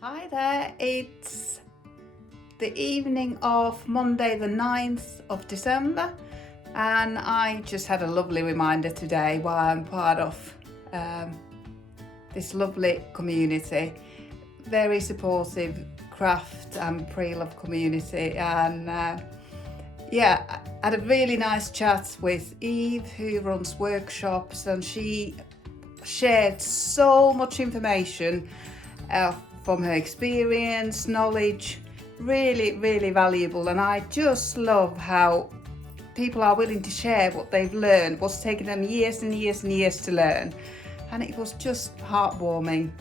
Hi there, it's the evening of Monday the 9th of December and I just had a lovely reminder today why I'm part of this lovely community. Very supportive craft and pre-love community, and yeah, I had a really nice chat with Eve who runs workshops, and she shared so much information from her experience, knowledge, really valuable. And I just love how people are willing to share what they've learned, what's taken them years and years and years to learn. And it was just heartwarming.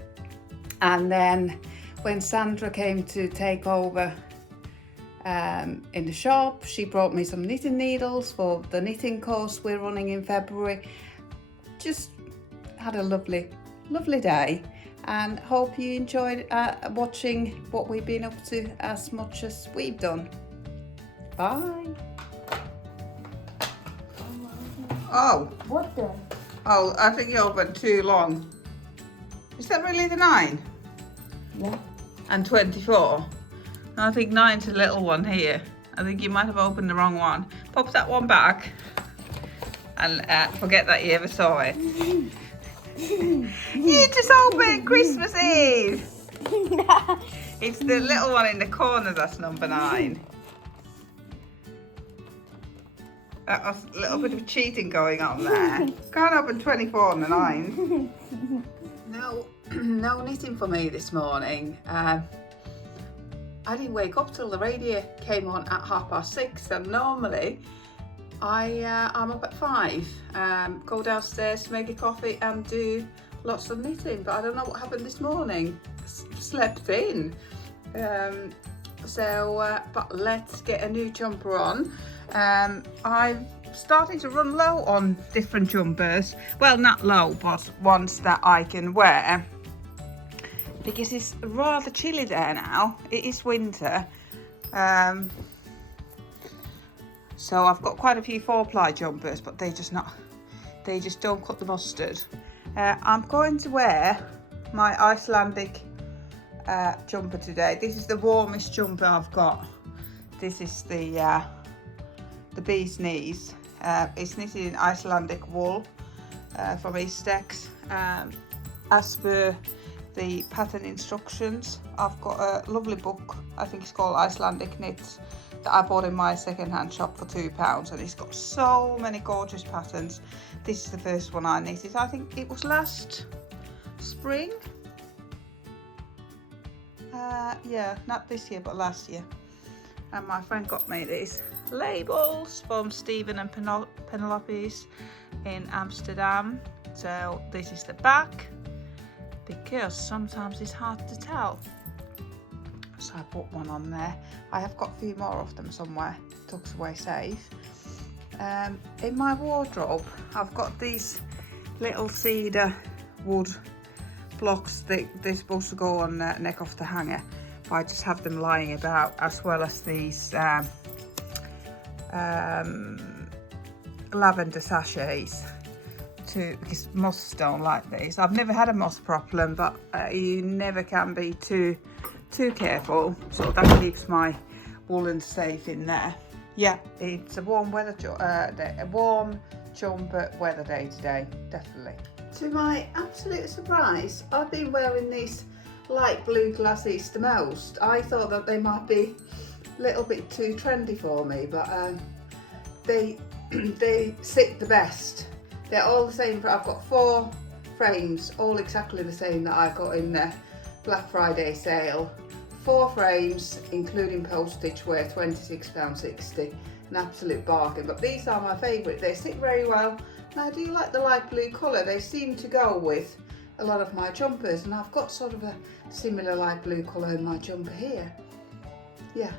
And then when Sandra came to take over in the shop, she brought me some knitting needles for the knitting course we're running in February. Just had a lovely day, and hope you enjoyed watching what we've been up to as much as we've done. Bye. Oh. What the? Oh, I think you went too long. Is that really the 9? Yeah. And 24? I think 9's a little one here. I think you might have opened the wrong one. Pop that one back and forget that you ever saw it. You just opened Christmas Eve. It's the little one in the corner that's number 9. That was a little bit of cheating going on there. Can't open 24 on the 9. No knitting for me this morning. I didn't wake up till the radio came on at 6:30, and normally I'm up at 5, go downstairs, make a coffee and do lots of knitting, but I don't know what happened this morning. Slept in. But let's get a new jumper on. I'm starting to run low on different jumpers. Well, not low, but ones that I can wear, because it's rather chilly there now. It is winter. So I've got quite a few 4-ply jumpers, but they just don't cut the mustard. I'm going to wear my Icelandic jumper today. This is the warmest jumper I've got. This is the bee's knees. It's knitted in Icelandic wool from Eastex. As per the pattern instructions, I've got a lovely book, I think it's called Icelandic Knits, that I bought in my second-hand shop for £2, and it's got so many gorgeous patterns. This is the first one I knitted. I think it was last spring. Yeah, not this year but last year. And my friend got me these labels from Stephen and Penelope's in Amsterdam. So this is the back, because sometimes it's hard to tell. So I put one on there. I have got a few more of them somewhere, tucked away safe. In my wardrobe, I've got these little cedar wood blocks that they're supposed to go on the neck of the hanger, but I just have them lying about, as well as these lavender sachets, because moths don't like these. I've never had a moth problem, but you never can be too careful, so that keeps my woolen safe in there. Yeah, it's a warm jumper weather day today, definitely. To my absolute surprise, I've been wearing these light blue glasses the most. I thought that they might be a little bit too trendy for me, but they sit the best. They're all the same. I've got 4 frames, all exactly the same, that I got in the Black Friday sale. 4 frames, including postage, were £26.60, an absolute bargain. But these are my favourite. They sit very well, and I do like the light blue colour. They seem to go with a lot of my jumpers, and I've got sort of a similar light blue colour in my jumper here. Yeah,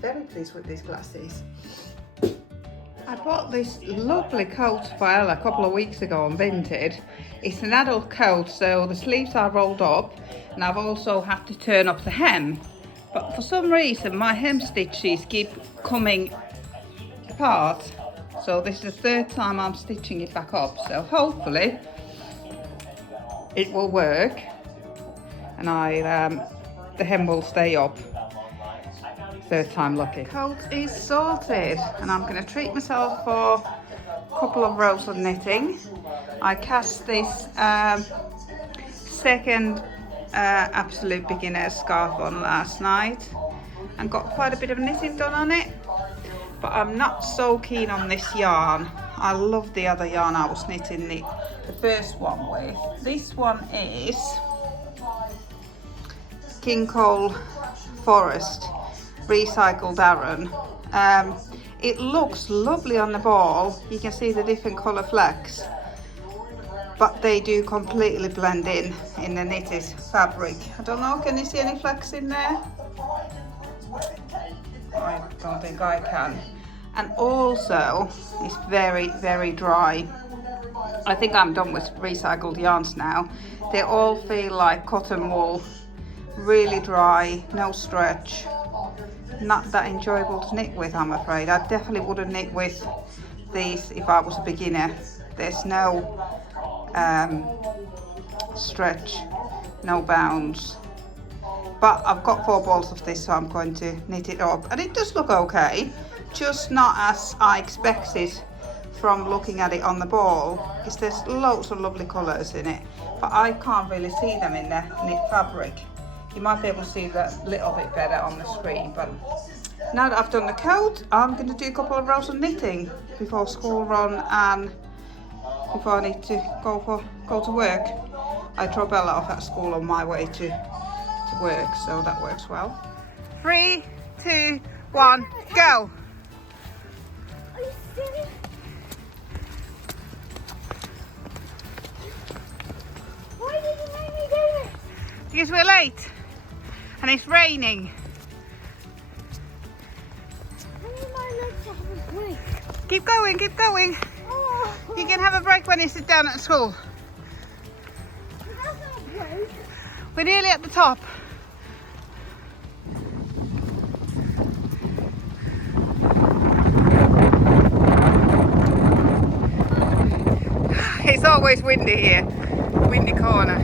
very pleased with these glasses. I bought this lovely coat for Elle a couple of weeks ago on Vinted. It's an adult coat, so the sleeves are rolled up, and I've also had to turn up the hem. But for some reason my hem stitches keep coming apart, so this is the 3rd time I'm stitching it back up, so hopefully it will work. And I the hem will stay up. Third time lucky. Coat is sorted and I'm going to treat myself for a couple of rows of knitting. I cast this second absolute beginner scarf on last night and got quite a bit of knitting done on it, but I'm not so keen on this yarn. I love the other yarn I was knitting the first one with. This one is King Cole Forest recycled Aran. It looks lovely on the ball. You can see the different colour flecks, but they do completely blend in the knitted fabric. I don't know, can you see any flecks in there? I don't think I can. And also it's very, very dry. I think I'm done with recycled yarns now. They all feel like cotton wool, really dry, no stretch. Not that enjoyable to knit with, I'm afraid. I definitely wouldn't knit with these if I was a beginner. There's no stretch, no bounds. But I've got 4 balls of this, so I'm going to knit it up. And it does look okay, just not as I expected from looking at it on the ball, because there's loads of lovely colours in it, but I can't really see them in the knit fabric. You might be able to see that a little bit better on the screen, but now that I've done the coat, I'm going to do a couple of rows of knitting before school run and before I need to go to work. I drop Ella off at school on my way to work, so that works well. 3, 2, 1, go! Are you serious? Why did you make me do this? Because we're late and it's raining. I need my legs to have a break. Keep going, keep going. Oh. You can have a break when you sit down at school. That's not a break. We're nearly at the top. It's always windy here, windy corner.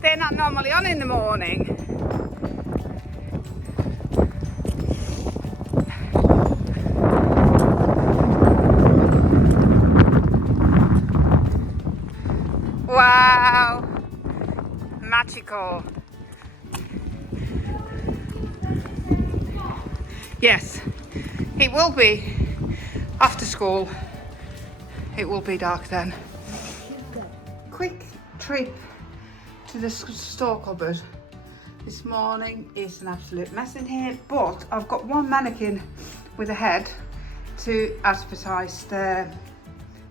They're not normally on in the morning. Wow, magical. Yes, it will be after school. It will be dark then. Quick trip to the store cupboard. This morning is an absolute mess in here, but I've got one mannequin with a head to advertise the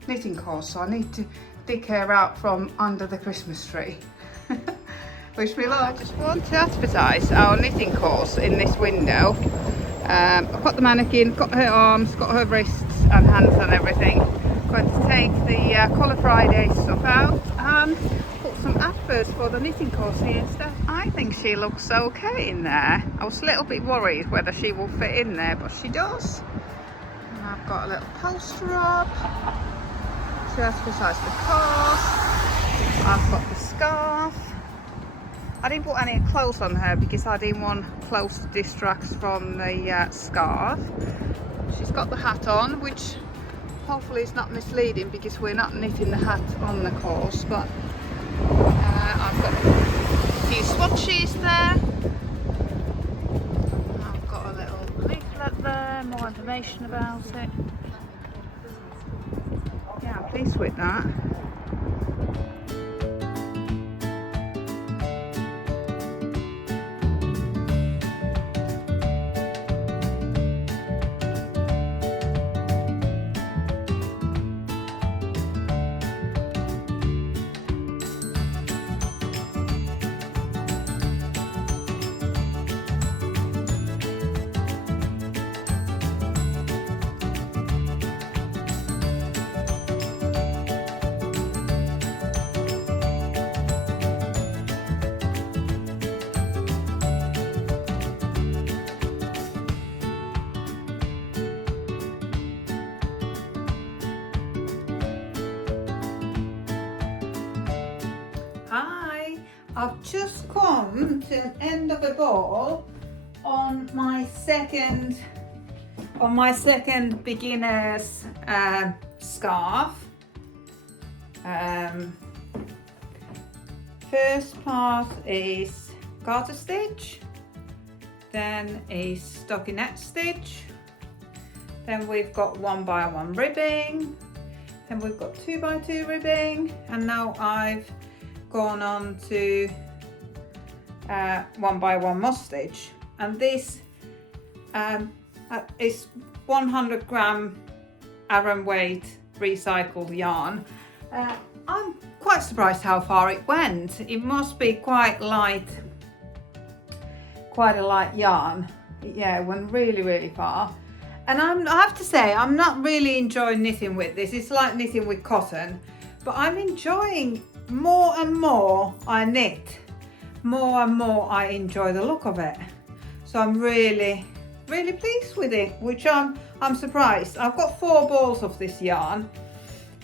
knitting course, so I need to dig her out from under the Christmas tree. Wish me luck. I just want to advertise our knitting course in this window. I've got the mannequin, got her arms, got her wrists and hands and everything. I'm going to take the Colour Friday stuff out and put some adverts for the knitting course here instead. I think she looks okay in there. I was a little bit worried whether she will fit in there, but she does. And I've got a little poster up to advertise the course. I've got the scarf. I didn't put any clothes on her because I didn't want clothes to distract from the scarf. She's got the hat on, which hopefully is not misleading because we're not knitting the hat on the course, but I've got a few swatches there. I've got a little leaflet there, more information about it. Yeah, I'm pleased with that. Hi, I've just come to an end of a ball on my second beginner's scarf. First part is garter stitch, then is stockinette stitch, then we've got 1x1 ribbing, then we've got 2x2 ribbing, and now I've gone on to 1x1 moss stitch, and this is 100 gram Aran weight recycled yarn. I'm quite surprised how far it went. It must be quite a light yarn. Yeah, it went really far. And I have to say, I'm not really enjoying knitting with this. It's like knitting with cotton, but I'm enjoying more and more I knit, more and more I enjoy the look of it. So I'm really pleased with it, which I'm surprised. I've got 4 balls of this yarn,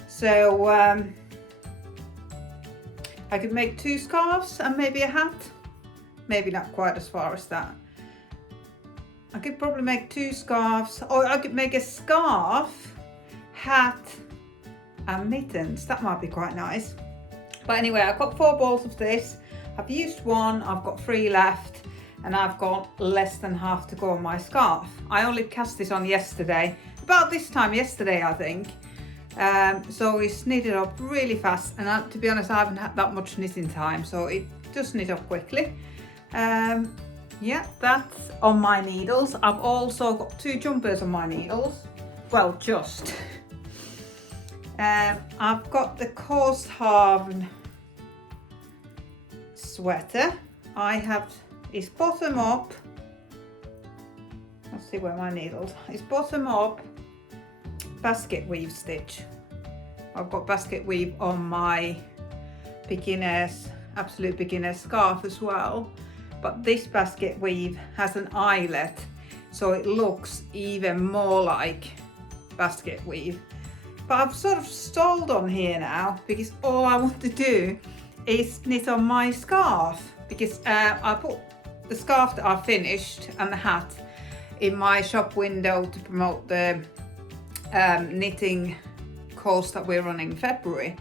so I could make 2 scarves and maybe a hat. Maybe not quite as far as that. I could probably make 2 scarves, or I could make a scarf, hat and mittens. That might be quite nice. But anyway, I've got 4 balls of this. I've used 1, I've got 3 left, and I've got less than half to go on my scarf. I only cast this on yesterday, about this time yesterday I think. So it's knitted up really fast, and to be honest, I haven't had that much knitting time, so it does knit up quickly. Yeah, that's on my needles. I've also got 2 jumpers on my needles. Well, just. I've got the Coast Haven sweater. It's bottom up. Let's see where my needles. It's bottom up basket weave stitch. I've got basket weave on my absolute beginner scarf as well. But this basket weave has an eyelet, so it looks even more like basket weave. But I've sort of stalled on here now, because all I want to do is knit on my scarf, because I put the scarf that I finished and the hat in my shop window to promote the knitting course that we're running in February.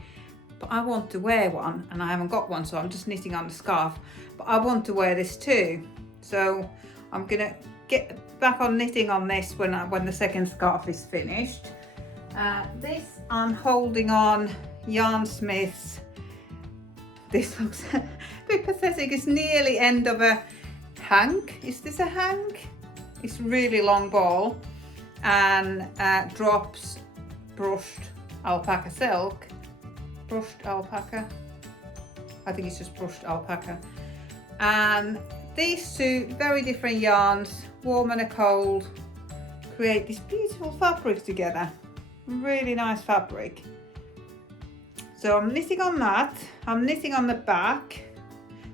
But I want to wear one, and I haven't got one, so I'm just knitting on the scarf. But I want to wear this too, so I'm gonna get back on knitting on this when the second scarf is finished. This I'm holding on Yarn Smith's. This looks a bit pathetic. It's nearly end of a hank. Is this a hank? It's really long ball, and drops brushed alpaca silk. Brushed alpaca. I think it's just brushed alpaca. And these 2 very different yarns, warm and a cold, create this beautiful fabric together. Really nice fabric. So I'm knitting on that. I'm knitting on the back,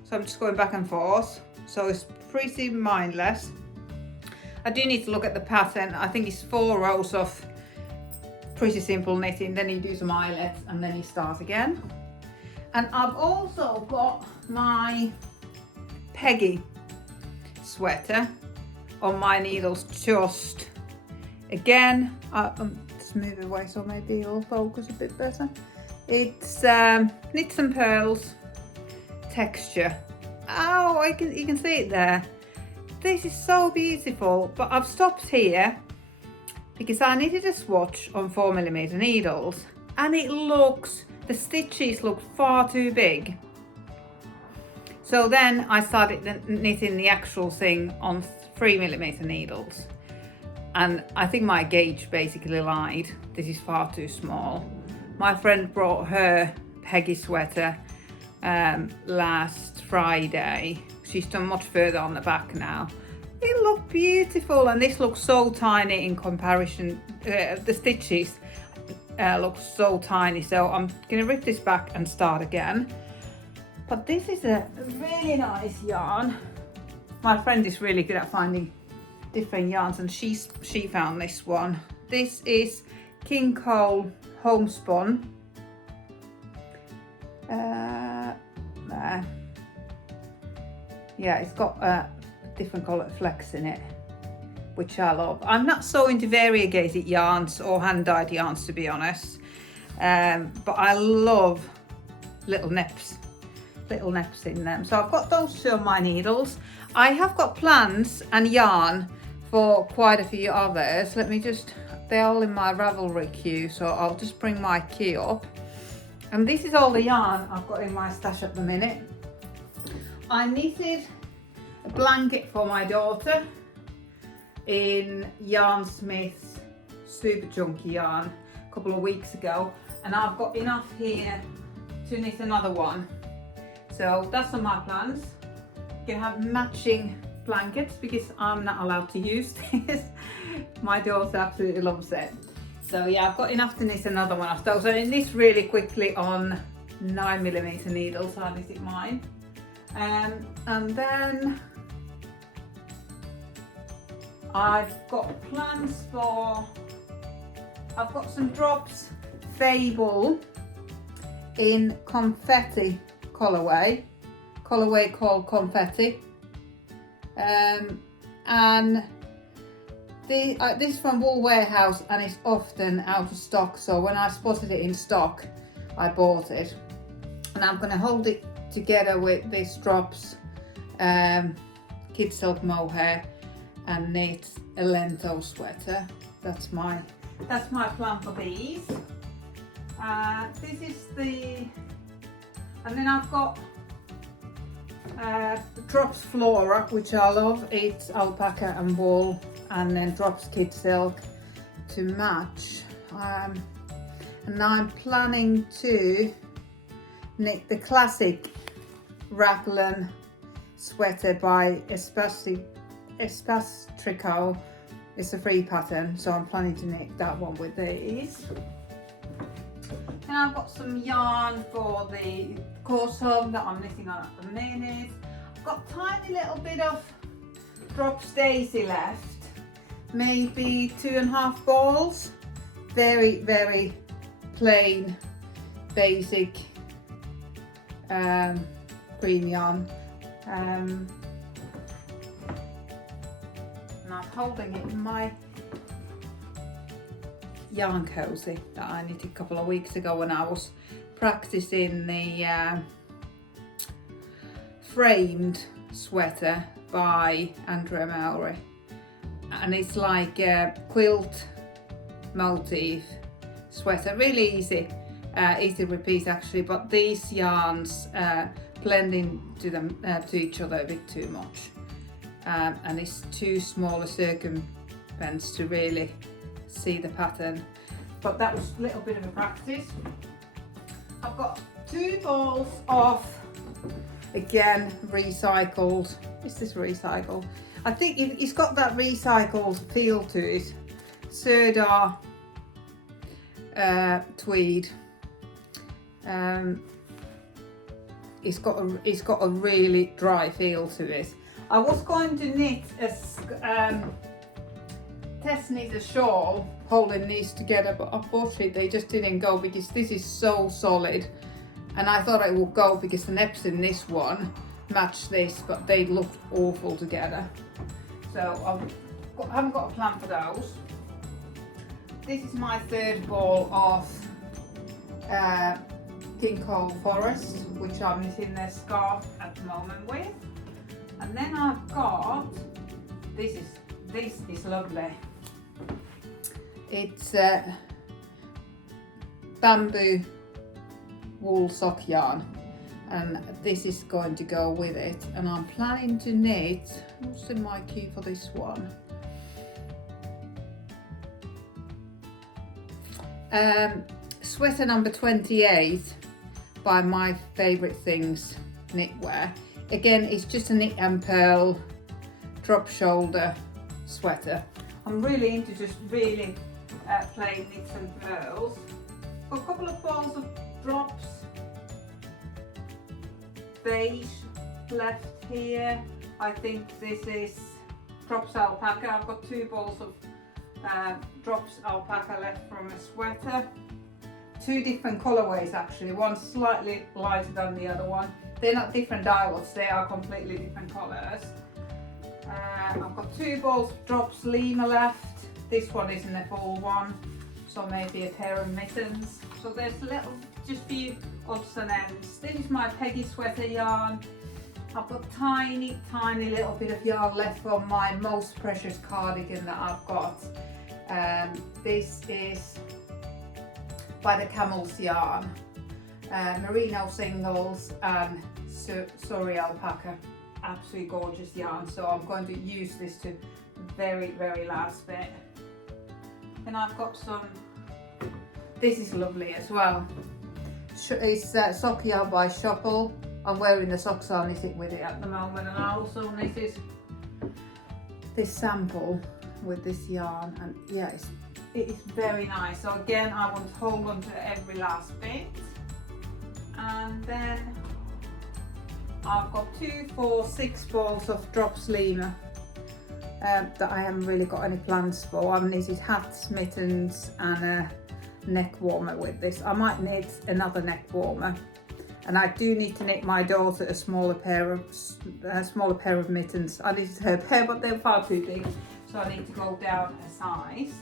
so I'm just going back and forth, so it's pretty mindless. I do need to look at the pattern. I think it's 4 rows of pretty simple knitting, then you do some eyelets, and then you start again. And I've also got my Peggy sweater on my needles, just again. Just move away so maybe it'll focus a bit better. It's knits and pearls texture. Oh, you can see it there. This is so beautiful, but I've stopped here because I needed a swatch on 4mm needles, and the stitches look far too big. So then I started knitting the actual thing on 3mm needles, and I think my gauge basically lied. This is far too small. My friend brought her Peggy sweater last Friday. She's done much further on the back now. It looked beautiful, and this looks so tiny in comparison. The stitches look so tiny, so I'm gonna rip this back and start again. But this is a really nice yarn. My friend is really good at finding different yarns, and she found this one. This is King Cole Homespun. Yeah, it's got different coloured flecks in it, which I love. I'm not so into variegated yarns or hand-dyed yarns, to be honest, but I love little nips in them. So I've got those two on my needles. I have got plans and yarn for quite a few others. They're all in my Ravelry queue, so I'll just bring my queue up. And this is all the yarn I've got in my stash at the minute. I knitted a blanket for my daughter in Yarnsmith's super chunky yarn a couple of weeks ago, and I've got enough here to knit another one. So that's on my plans. You can have matching blankets because I'm not allowed to use this. My daughter absolutely loves it. So yeah, I've got enough to knit another one of those. I knit this really quickly on 9mm needles, so I knitted mine. And then I've got plans for, I've got some drops Fable in confetti colourway called Confetti, and this is from Wool Warehouse and it's often out of stock, so when I spotted it in stock I bought it, and I'm going to hold it together with these drops kid silk mohair and knit a lento sweater. That's my plan for these. This is and then I've got Drops Flora, which I love. It's alpaca and wool, and then Drops Kid Silk to match. And I'm planning to knit the classic raglan sweater by Espace Tricot. It's a free pattern, so I'm planning to knit that one with these. And I've got some yarn for the course home that I'm knitting on at the minute. I've got a tiny little bit of Drops Daisy left, maybe 2.5 balls. Very, very plain, basic green yarn. And I'm holding it in my yarn cozy that I knitted a couple of weeks ago when I was practicing the framed sweater by Andrea Mowry, and it's like a quilt motif sweater, really easy to repeat actually, but these yarns blend into them to each other a bit too much, and it's too small a circumference to really see the pattern, but that was a little bit of a practice. I've got 2 balls of, again, recycled. Is this recycled? I think it's got that recycled feel to it. Serdar tweed. It's got a really dry feel to it. I was going to knit test knit a shawl holding these together, but unfortunately they just didn't go because this is so solid, and I thought it would go because the neps in this one match this, but they looked awful together, so I haven't got a plan for those. This is my 3rd ball of Ginkgo Forest, which I'm knitting their scarf at the moment with, and then I've got this is lovely. It's bamboo wool sock yarn, and this is going to go with it, and I'm planning to knit, what's in my queue for this one? Sweater number 28 by My Favourite Things Knitwear. Again, it's just a knit and purl drop shoulder sweater. I'm really into just really plain knits and purls. Got a couple of balls of drops beige left here. I think this is Drops Alpaca. I've got 2 balls of Drops Alpaca left from a sweater. 2 different colorways actually, one slightly lighter than the other one. they're not different dyewods, they are completely different colours. I've got 2 balls of drops Lima left. This one isn't a full one, so maybe a pair of mittens. So there's little, just few odds and ends. This is my Peggy sweater yarn. I've got tiny little bit of yarn left from my most precious cardigan that I've got. This is by the Camels yarn, merino singles and Suri alpaca. Absolutely gorgeous yarn, so I'm going to use this to the very last bit. And I've got some, this is lovely as well. It's sock yarn by Shuffle. I'm wearing the socks on knitting with it at the moment, and I also knitted this sample with this yarn, and yeah, it is very nice. So again, I want to hold on to every last bit. And then I've got 2, 4, 6 balls of drops Lima that I haven't really got any plans for. I've knitted hats, mittens and a neck warmer with this. I might knit another neck warmer, and I do need to knit my daughter a smaller pair of mittens. I knitted her pair, but they're far too big, so I need to go down a size.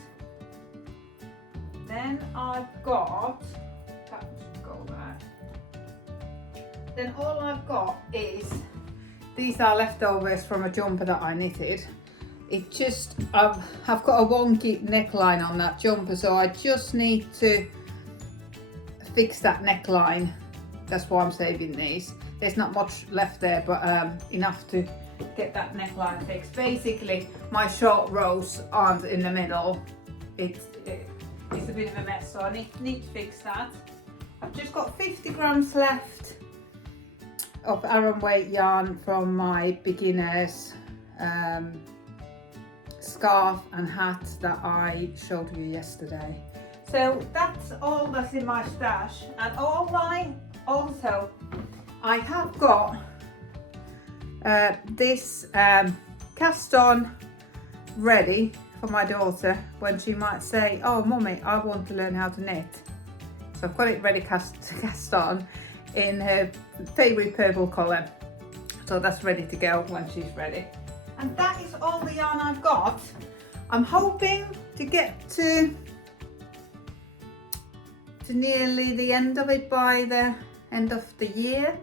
Then I've got, that should go there. Then all I've got is, these are leftovers from a jumper that I knitted. It just, I've got a wonky neckline on that jumper, so I just need to fix that neckline. That's why I'm saving these. There's not much left there, but enough to get that neckline fixed. Basically, my short rows aren't in the middle. It's a bit of a mess, so I need to fix that. I've just got 50 grams left of Aran weight yarn from my beginners scarf and hat that I showed you yesterday. So that's all that's in my stash, and I have got this cast on ready for my daughter when she might say, oh mummy, I want to learn how to knit. So I've got it ready cast on in her favourite purple colour, so that's ready to go when she's ready. And that is all the yarn I've got. I'm hoping to get to nearly the end of it by the end of the year.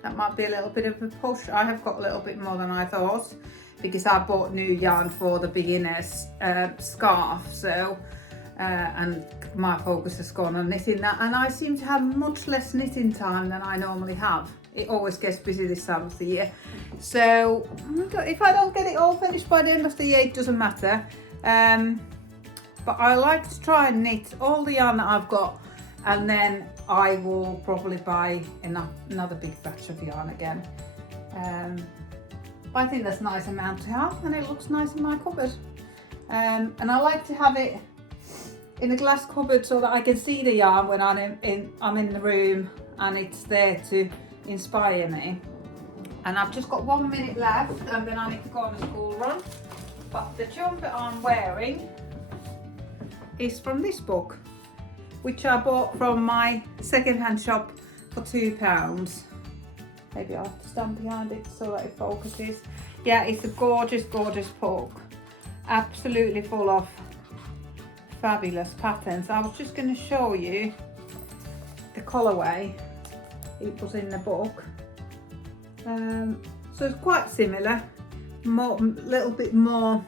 That might be a little bit of a push. I have got a little bit more than I thought, because I bought new yarn for the beginners scarf, so and my focus has gone on knitting that, and I seem to have much less knitting time than I normally have. It always gets busy this time of the year, so if I don't get it all finished by the end of the year, it doesn't matter. But I like to try and knit all the yarn that I've got, and then I will probably buy another big batch of yarn again. But I think that's a nice amount to have, and it looks nice in my cupboard. And I like to have it in a glass cupboard so that I can see the yarn when I'm in the room, and it's there to inspire me. And I've just got 1 minute left, and then I need to go on a school run. But the jumper I'm wearing is from this book, which I bought from my second-hand shop for £2. Maybe I'll have to stand behind it so that it focuses. Yeah, it's a gorgeous book, absolutely full of fabulous patterns. I was just going to show you the colourway. It was in the book, so it's quite similar, little bit more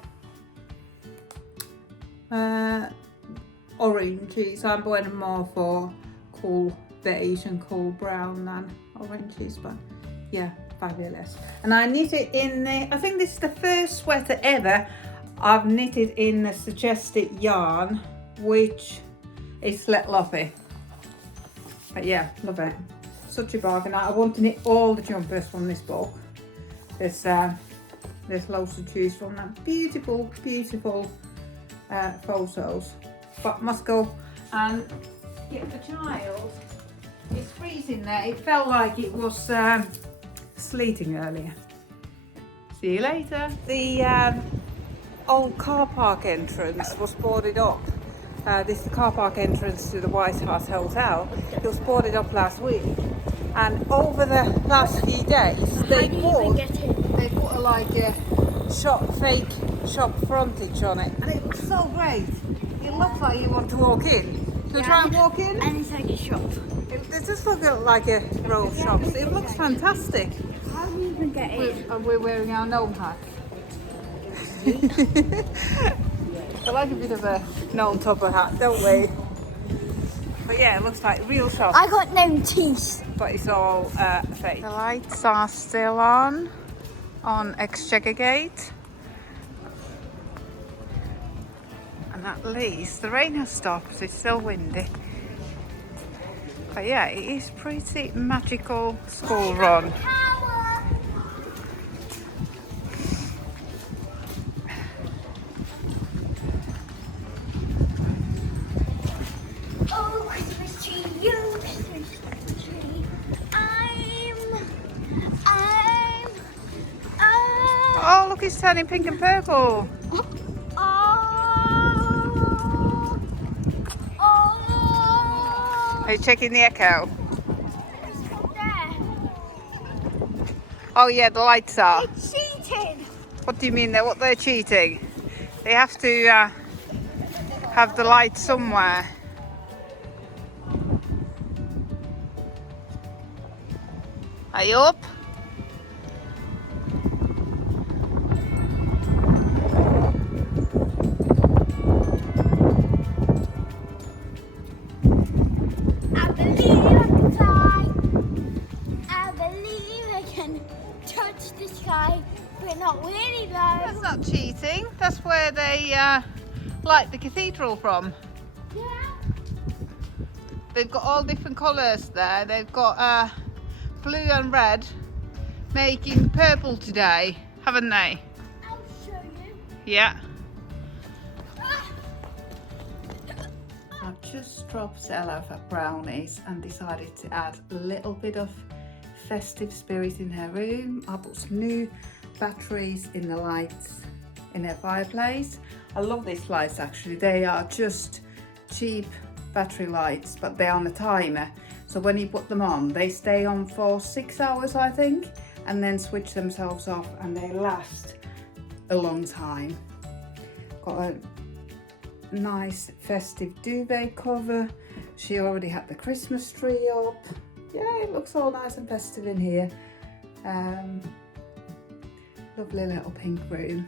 orangey, so I'm going more for cool beige and cool brown than oranges, but yeah, fabulous. And I knitted in the, I think this is the first sweater ever I've knitted in the suggested yarn, which is Let Lovey. But yeah, love it. Such a bargain. I want to knit all the jumpers from this book. There's loads to choose from. That beautiful photos. But must go and get the child. It's freezing there. It felt like it was sleeting earlier. See you later. The old car park entrance was boarded up. This is the car park entrance to the White Hart Hotel. It was boarded up last week, And over the last few days, they put a fake shop frontage on it, and it looks so great. It looks like you want to walk in. So try and walk in. And it's like a shop. It does look like a row of shops. It looks fantastic. How do you even get in? And we're wearing our gnome hats. I like a bit of a gnome topper hat, don't we? But yeah, it looks like real shops. I got no teeth. But it's all fake. The lights are still on Exchequer Gate. And at least the rain has stopped, it's still windy. But yeah, it is pretty magical school run. Oh, Christmas tree, you Christmas tree. Oh, look, it's turning pink and purple. Are you checking the echo? It's up there. Oh yeah, the lights are. It's cheating. What do you mean? What they're cheating? They have to have the light somewhere. Are you up? I believe I can fly. I believe I can touch the sky, but not really low. That's not cheating. That's where they light the cathedral from. Yeah. They've got all different colours there. They've got blue and red making purple today, haven't they? I'll show you. Yeah. I've just dropped Ella off at Brownies and decided to add a little bit of festive spirit in her room. I put some new batteries in the lights in her fireplace. I love these lights actually. They are just cheap battery lights, but they're on a timer. So when you put them on, they stay on for 6 hours, I think, and then switch themselves off, and they last a long time. Got a nice festive duvet cover. She already had the Christmas tree up. Yeah, it looks all nice and festive in here. Lovely little pink room.